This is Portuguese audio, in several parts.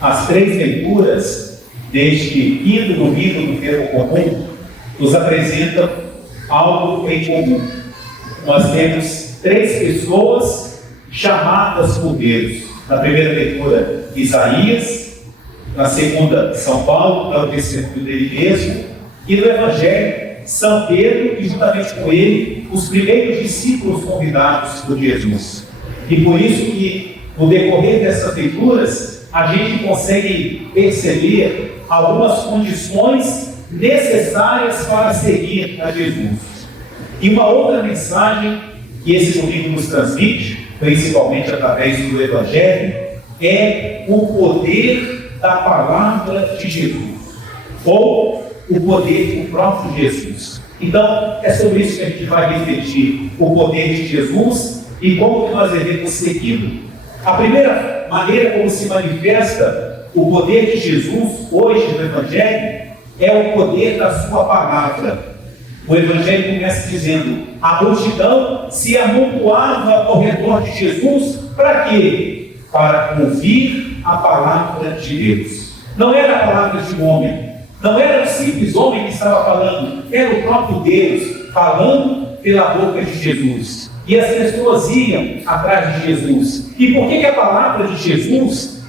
As três leituras deste quinto domingo do tempo comum nos apresentam algo em comum. Nós temos três pessoas chamadas por Deus. Na primeira leitura, Isaías; na segunda, São Paulo, que é o testemunho dele mesmo; e no Evangelho, São Pedro e juntamente com ele os primeiros discípulos convidados por Jesus. E por isso que no decorrer dessas leituras a gente consegue perceber algumas condições necessárias para seguir a Jesus. E uma outra mensagem que esse domingo nos transmite, principalmente através do Evangelho, é o poder da palavra de Jesus, ou o poder do próprio Jesus. Então, é sobre isso que a gente vai refletir: o poder de Jesus e como que nós devemos segui-lo. A primeira maneira como se manifesta o poder de Jesus hoje no Evangelho é o poder da sua palavra. O Evangelho começa dizendo: a multidão se amontoava ao redor de Jesus. Para quê? Para ouvir a palavra de Deus. Não era a palavra de um homem, não era um simples homem que estava falando, era o próprio Deus falando pela boca de Jesus. E as pessoas iam atrás de Jesus. E por que a palavra de Jesus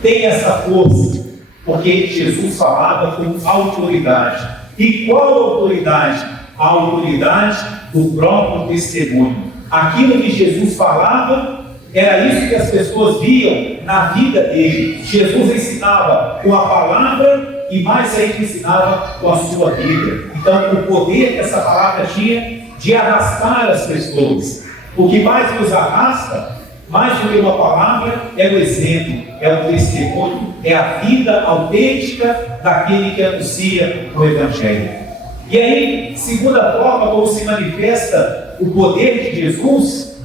tem essa força? Porque Jesus falava com autoridade. E qual autoridade? A autoridade do próprio testemunho. Aquilo que Jesus falava, era isso que as pessoas viam na vida dele. Jesus ensinava com a palavra e mais ainda ensinava com a sua vida. Então, o poder que essa palavra tinha de arrastar as pessoas. O que mais nos arrasta, mais do que uma palavra, é o exemplo, é o testemunho, é a vida autêntica daquele que anuncia o Evangelho. E aí, segunda forma como se manifesta o poder de Jesus,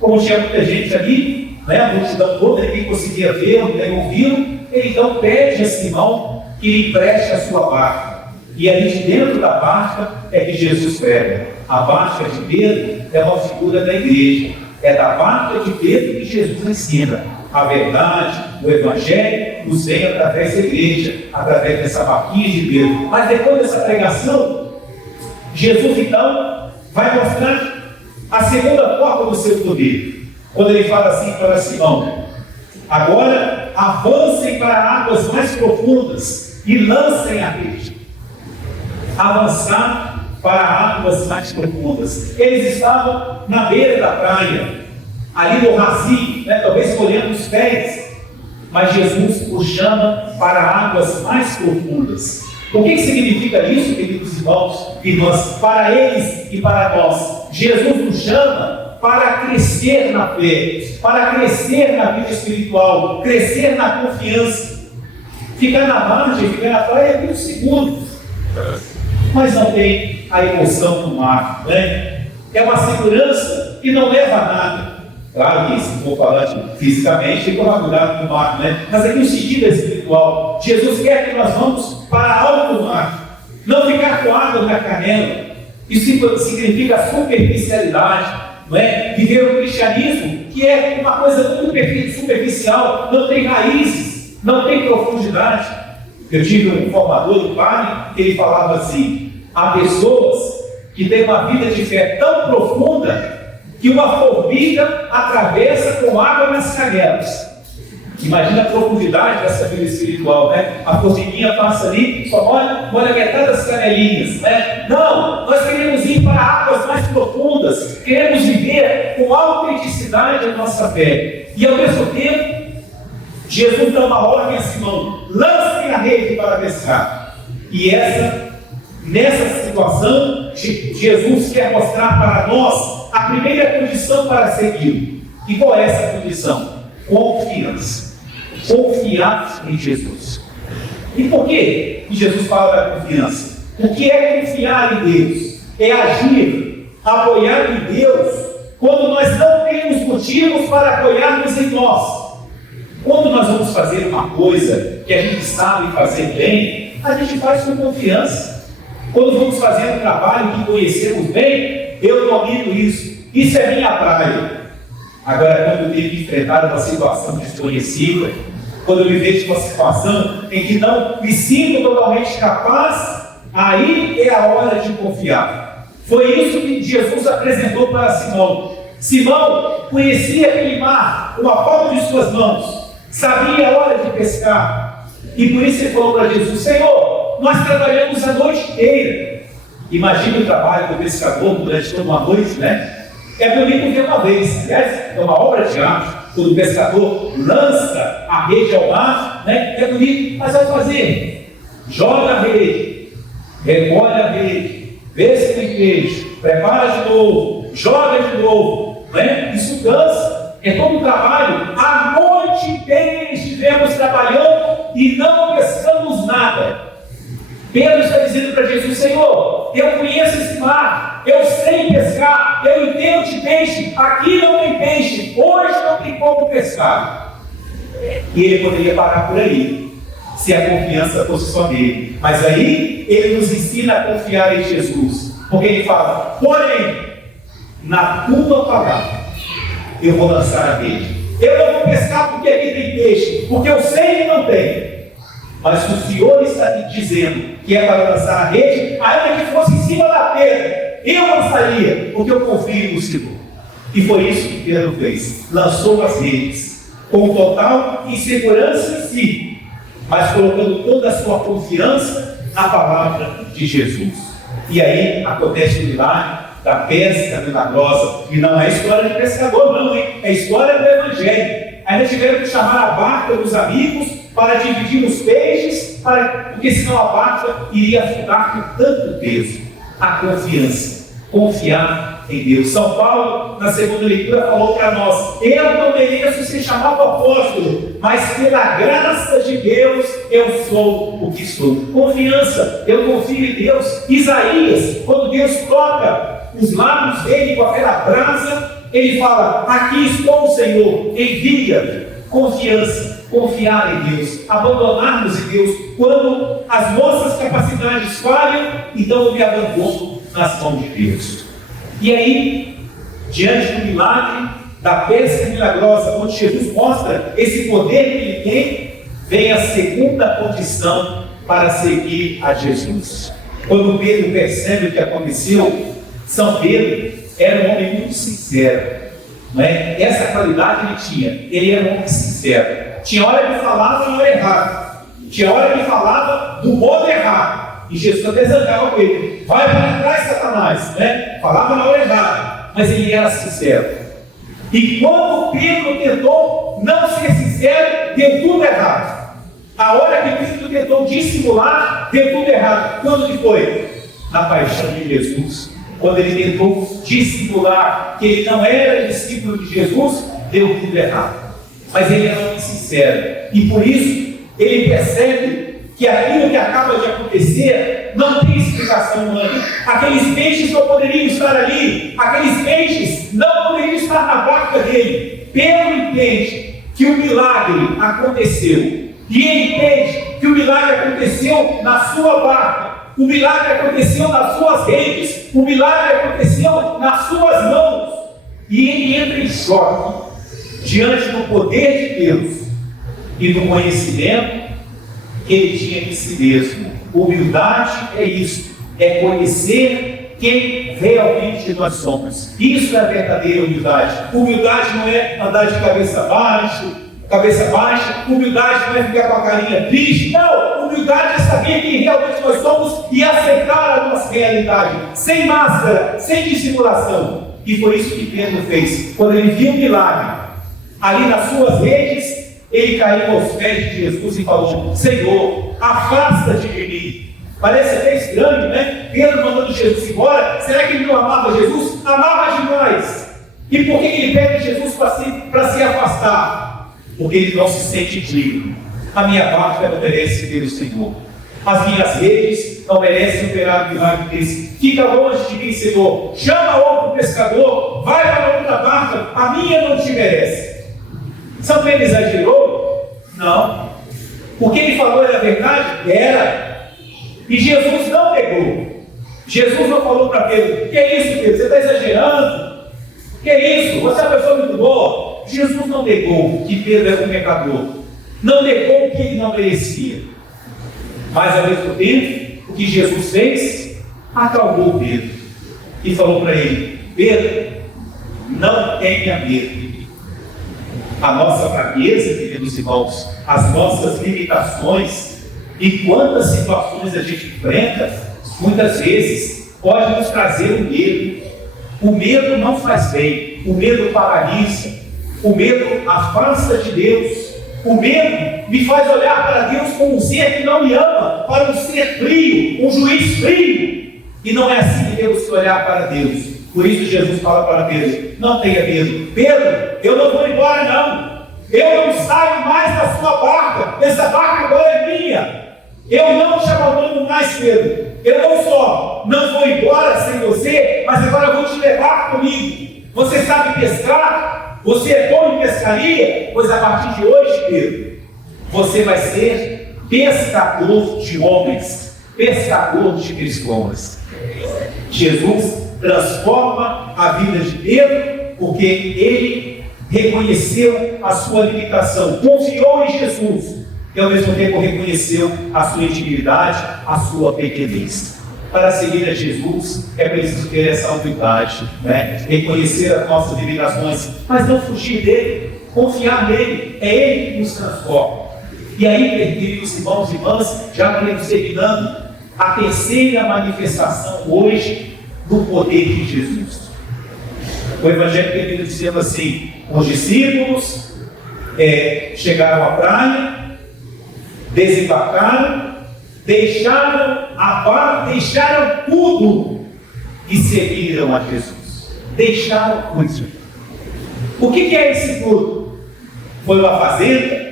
como tinha muita gente ali, a multidão toda, ninguém conseguia vê-lo, nem ouvi-lo, ele então pede a Simão que lhe empreste a sua barca. E ali de dentro da barca é que Jesus prega. A barca de Pedro é uma figura da igreja. É da barca de Pedro que Jesus ensina. A verdade, o Evangelho nos vem através da igreja, através dessa barquinha de Pedro. Mas depois dessa pregação, Jesus então vai mostrar a segunda forma do seu poder. Quando ele fala assim para Simão: agora avancem para águas mais profundas e lancem a rede. Avançar para águas mais profundas. Eles estavam na beira da praia, ali no rasinho, talvez molhando os pés, mas Jesus os chama para águas mais profundas. O que significa isso, queridos irmãos e irmãs? Para eles e para nós, Jesus nos chama para crescer na fé, para crescer na vida espiritual, crescer na confiança. Ficar na margem, ficar na praia é muito seguro, mas não tem a emoção do mar, É uma segurança que não leva a nada. Claro que, se for falando fisicamente, tem que tomar cuidado com o mar, Mas aqui o sentido é espiritual. Jesus quer que nós vamos para alto do mar, não ficar com água na canela. Isso significa superficialidade, Viver o cristianismo, que é uma coisa muito superficial, não tem raízes, não tem profundidade. Eu tive um formador do padre que ele falava assim: há pessoas que têm uma vida de fé tão profunda que uma formiga atravessa com água nas canelas. Imagina a profundidade dessa vida espiritual, A formiguinha passa ali, só molha metade das canelinhas, Não, nós queremos ir para águas mais profundas, queremos viver com autenticidade a nossa fé. E ao mesmo tempo, Jesus dá uma ordem a Simão: lancem a rede para pescar. E nessa situação, Jesus quer mostrar para nós a primeira condição para segui-lo. E qual é essa condição? Confiança. Confiar em Jesus. E por que Jesus fala da confiança? O que é confiar em Deus? É agir, apoiar em Deus, quando nós não temos motivos para apoiarmos em nós. Quando nós vamos fazer uma coisa que a gente sabe fazer bem, a gente faz com confiança. Quando vamos fazer um trabalho que conhecemos bem, eu domino isso é minha praia. Agora, quando eu tenho que enfrentar uma situação desconhecida, quando eu me vejo numa situação em que não me sinto totalmente capaz, aí é a hora de confiar. Foi isso que Jesus apresentou para Simão. Simão conhecia aquele mar, uma palma de suas mãos, sabia a hora de pescar, e por isso ele falou para Jesus: Senhor, nós trabalhamos a noite inteira. Imagina o trabalho do pescador durante toda uma noite, né? É bonito ver uma vez, aliás, é uma obra de arte, quando o pescador lança a rede ao mar, né? É bonito, mas vai fazer: joga a rede, recolhe a rede, vê se tem peixe, prepara de novo, joga de novo, né? Isso cansa, é todo um trabalho. A noite inteira estivemos trabalhando e não pescamos nada. Pedro está dizendo para Jesus: Senhor, eu conheço esse mar, eu sei pescar, eu entendo de peixe, aqui não tem peixe, hoje não tem como pescar. E ele poderia parar por aí, se a confiança fosse só dele. Mas aí ele nos ensina a confiar em Jesus, porque ele fala: porém, na tua palavra eu vou lançar a rede. Eu não vou pescar porque aqui tem peixe, porque eu sei que não tem. Mas o Senhor está dizendo que é para lançar a rede, ainda que fosse em cima da pedra, eu lançaria, porque eu confio no Senhor. E foi isso que Pedro fez: lançou as redes, com total insegurança em si, mas colocando toda a sua confiança na palavra de Jesus. E aí acontece o milagre da pesca milagrosa. E não é história de pescador, não, hein? É história do Evangelho. Ainda tiveram que chamar a barca dos amigos para dividir os peixes, porque senão a barca iria afundar com tanto peso. A confiança, confiar em Deus. São Paulo, na segunda leitura, falou para nós: eu não mereço ser chamado apóstolo, mas pela graça de Deus eu sou o que sou. Confiança, eu confio em Deus. Isaías, quando Deus toca os lábios dele com aquela brasa, ele fala: aqui estou, Senhor, envia. Confiança, confiar em Deus, abandonarmos em Deus. Quando as nossas capacidades falham, então eu me abandono nas mãos de Deus. E aí, diante do milagre da pesca milagrosa, onde Jesus mostra esse poder que ele tem, vem a segunda condição para seguir a Jesus. Quando Pedro percebe o que aconteceu, São Pedro era um homem muito sincero. Não é? Essa qualidade ele tinha. Ele era um homem sincero. Tinha hora que falava na hora errada. Tinha hora que falava do modo errado. E Jesus até zangava com ele: vai para trás, Satanás. Né? Falava na hora errada. Mas ele era sincero. E quando Pedro tentou não ser sincero, deu tudo errado. A hora que Pedro tentou dissimular, deu tudo errado. Quando que foi? Na paixão de Jesus. Quando ele tentou dissimular que ele não era discípulo de Jesus, deu tudo errado. Mas ele era muito sincero. E por isso, ele percebe que aquilo que acaba de acontecer não tem explicação humana. Aqueles peixes não poderiam estar ali. Aqueles peixes não poderiam estar na barca dele. Pedro entende que o milagre aconteceu. E ele entende que o milagre aconteceu na sua barca. O milagre aconteceu nas suas redes. O milagre aconteceu nas suas mãos. E ele entra em choque diante do poder de Deus e do conhecimento que ele tinha de si mesmo. Humildade é isso, é conhecer quem realmente nós somos. Isso é a verdadeira humildade. Humildade não é andar de cabeça baixa, humildade não é ficar com a carinha triste. Não, humildade é saber quem realmente nós somos e aceitar a nossa realidade, sem máscara, sem dissimulação. E foi isso que Pedro fez. Quando ele viu o milagre ali nas suas redes, ele caiu aos pés de Jesus e falou: Senhor, afasta-te de mim. Parece até estranho, né? Pedro mandando Jesus embora. Será que ele não amava Jesus? Amava demais. E por que ele pede Jesus para se afastar? Porque ele não se sente digno. A minha barca não merece ter o Senhor. As minhas redes não merecem operar o milagre desse. Fica longe de mim, Senhor. Chama outro pescador, vai para outra barca. A minha não te merece. São Pedro exagerou? Não. O que ele falou era verdade? Era. E Jesus não negou. Jesus não falou para Pedro: que é isso, Pedro? Você está exagerando? Que é isso? Você é uma pessoa muito boa. Jesus não negou que Pedro era um pecador. não negou o que ele não merecia. Mas ao mesmo tempo, o que Jesus fez, acalmou Pedro e falou para ele: Pedro, não tenha medo. A nossa fraqueza, queridos irmãos, as nossas limitações e quantas situações a gente enfrenta, muitas vezes pode nos trazer o medo. O medo não faz bem, o medo paralisa, o medo afasta de Deus. O medo me faz olhar para Deus como um ser que não me ama, para um ser frio, um juiz frio. E não é assim que temos que olhar para Deus. Por isso Jesus fala para Pedro: não tenha medo. Pedro, eu não vou embora não. Eu não saio mais da sua barca. Essa barca agora é minha. Eu não te abandono mais, Pedro. Eu não só não vou embora sem você, mas agora vou te levar comigo. Você sabe pescar? Você é bom em pescaria? Pois a partir de hoje, Pedro, você vai ser pescador de homens, pescador de pessoas. Jesus transforma a vida de Pedro, porque ele reconheceu a sua limitação, confiou em Jesus e ao mesmo tempo reconheceu a sua intimidade, a sua pequenez. Para seguir a Jesus é preciso ter essa humildade, reconhecer as nossas limitações, mas não fugir dele, confiar nele. É ele que nos transforma. E aí, queridos irmãos e irmãs, já estamos terminando a terceira manifestação hoje do poder de Jesus. O Evangelho termina dizendo assim: os discípulos chegaram à praia, desembarcaram, deixaram a barca, deixaram tudo e seguiram a Jesus. Deixaram tudo. O que é esse tudo? Foi uma fazenda?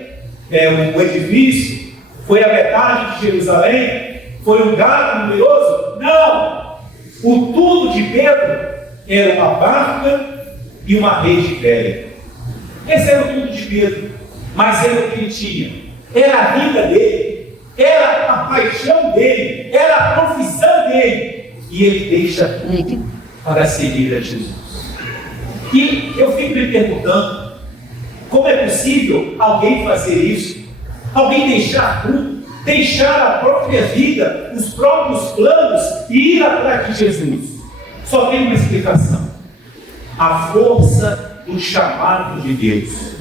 Um edifício? Foi a metade de Jerusalém? Foi um gado numeroso? Não! O tudo de Pedro era uma barca e uma rede velha. Esse era o tudo de Pedro, mas era o que ele tinha. Era a vida dele, era a paixão dele, era a profissão dele. E ele deixa tudo para seguir a Jesus. E eu fico me perguntando, como é possível alguém fazer isso? Alguém deixar tudo? Deixar a própria vida, os próprios planos e ir atrás de Jesus? Só tem uma explicação: a força do chamado de Deus.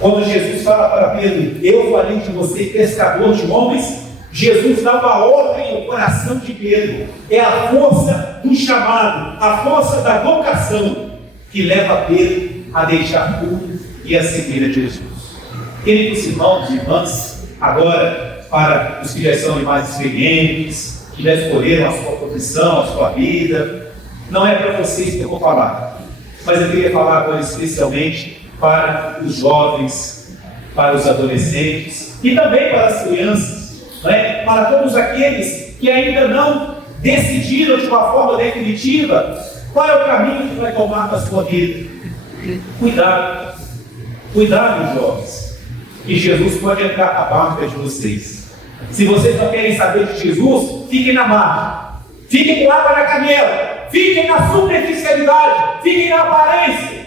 Quando Jesus fala para Pedro: eu farei de você pescador de homens, Jesus dá uma ordem ao coração de Pedro. É a força do chamado, a força da vocação que leva Pedro a deixar tudo e a seguir a Jesus. Queridos irmãos e irmãs, agora, para os que já são mais experientes, que já escolheram a sua profissão, a sua vida, não é para vocês que eu vou falar, mas eu queria falar agora especialmente para os jovens, para os adolescentes e também para as crianças, para todos aqueles que ainda não decidiram de uma forma definitiva qual é o caminho que vai tomar para a sua vida. Cuidado, jovens, que Jesus pode entrar na barca de vocês. Se vocês não querem saber de Jesus, fiquem na margem, fiquem com água na canela, fiquem na superficialidade, fiquem na aparência.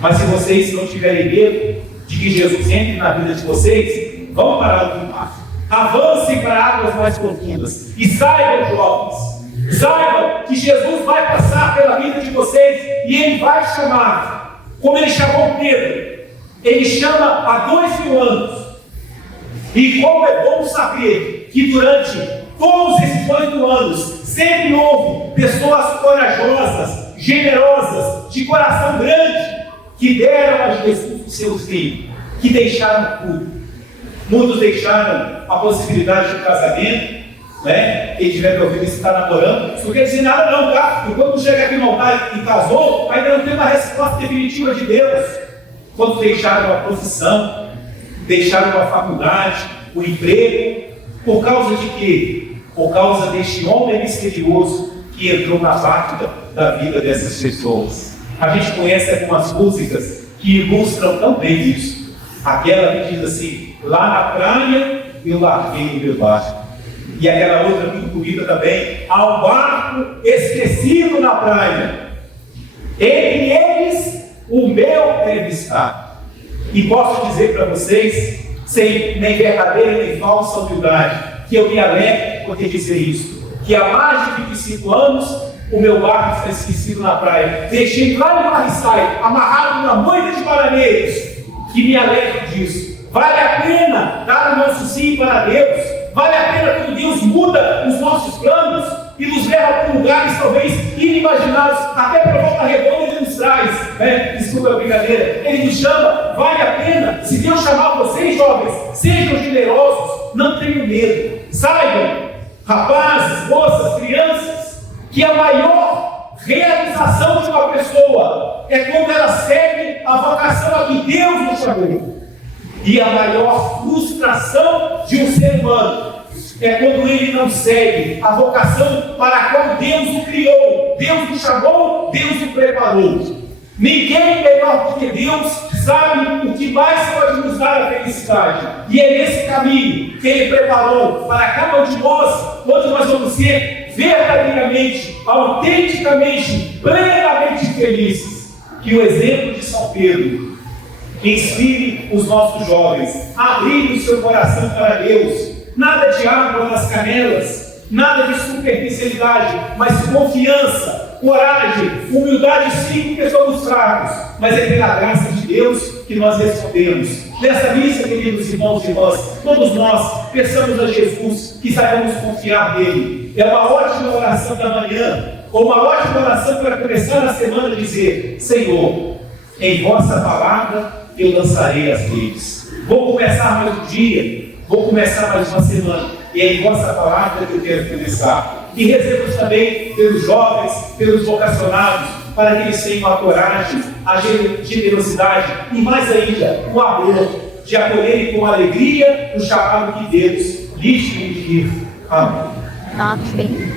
Mas se vocês não tiverem medo de que Jesus entre na vida de vocês, vão para alto mar, avancem para águas mais profundas e saibam, jovens, saibam que Jesus vai passar pela vida de vocês e Ele vai chamar, como Ele chamou Pedro. Ele chama há 2000 anos. E como é bom saber que durante todos esses 8 anos sempre houve pessoas corajosas, generosas, de coração grande, que deram a Jesus o seu filho, que deixaram tudo. Muitos deixaram a possibilidade de um casamento, Quem tiver me ouvindo e está namorando, isso não quer dizer nada não, tá? Porque quando chega aqui no altar e casou, ainda não tem uma resposta definitiva de Deus. Quando deixaram a profissão, deixaram a faculdade, o emprego, por causa de quê? Por causa deste homem misterioso que entrou na barca da vida dessas pessoas. A gente conhece algumas músicas que ilustram tão bem isso. Aquela que diz assim: lá na praia eu larguei o meu barco. E aquela outra muito bonita também: há um barco esquecido na praia, entre eles o meu deve estar. E posso dizer para vocês sem nem verdadeira nem falsa humildade, que eu me alegre por poder dizer isso, que há mais de 25 anos o meu barco está esquecido na praia, deixei lá no Marriçai, amarrado numa moita de baraneiros, que me alegro disso. Vale a pena dar o nosso sim para Deus, vale a pena quando Deus muda os nossos planos e nos leva para lugares talvez inimaginados, até para a Volta Redonda Ele nos traz, desculpa a brincadeira, Ele nos chama, vale a pena. Se Deus chamar vocês, jovens, sejam generosos, não tenham medo, saibam, rapazes, moças, crianças, que a maior realização de uma pessoa é quando ela segue a vocação a que Deus nos chamou. E a maior frustração de um ser humano é quando ele não segue a vocação para a qual Deus o criou, Deus o chamou, Deus o preparou. Ninguém melhor do que Deus sabe o que mais pode nos dar a felicidade. E é nesse caminho que Ele preparou para cada um de nós, onde nós vamos ser verdadeiramente, autenticamente, plenamente felizes. Que o exemplo de São Pedro inspire os nossos jovens a abrir o seu coração para Deus. Nada de água nas canelas, nada de superficialidade, mas confiança, coragem, humildade, sim, porque somos fracos, mas é pela graça de Deus que nós respondemos. Nessa missa, queridos irmãos e irmãs, todos nós peçamos a Jesus que saibamos confiar nele. É uma ótima oração da manhã, ou uma ótima oração para começar a semana e dizer: Senhor, em vossa palavra eu lançarei as redes. Vou começar mais um dia, vou começar mais uma semana, e é em vossa palavra que eu quero começar. E rezemos também pelos jovens, pelos vocacionados, para que eles tenham a coragem, a generosidade e mais ainda o amor de acolherem com alegria o chamado que Deus lhes pedir. Amém. Amém.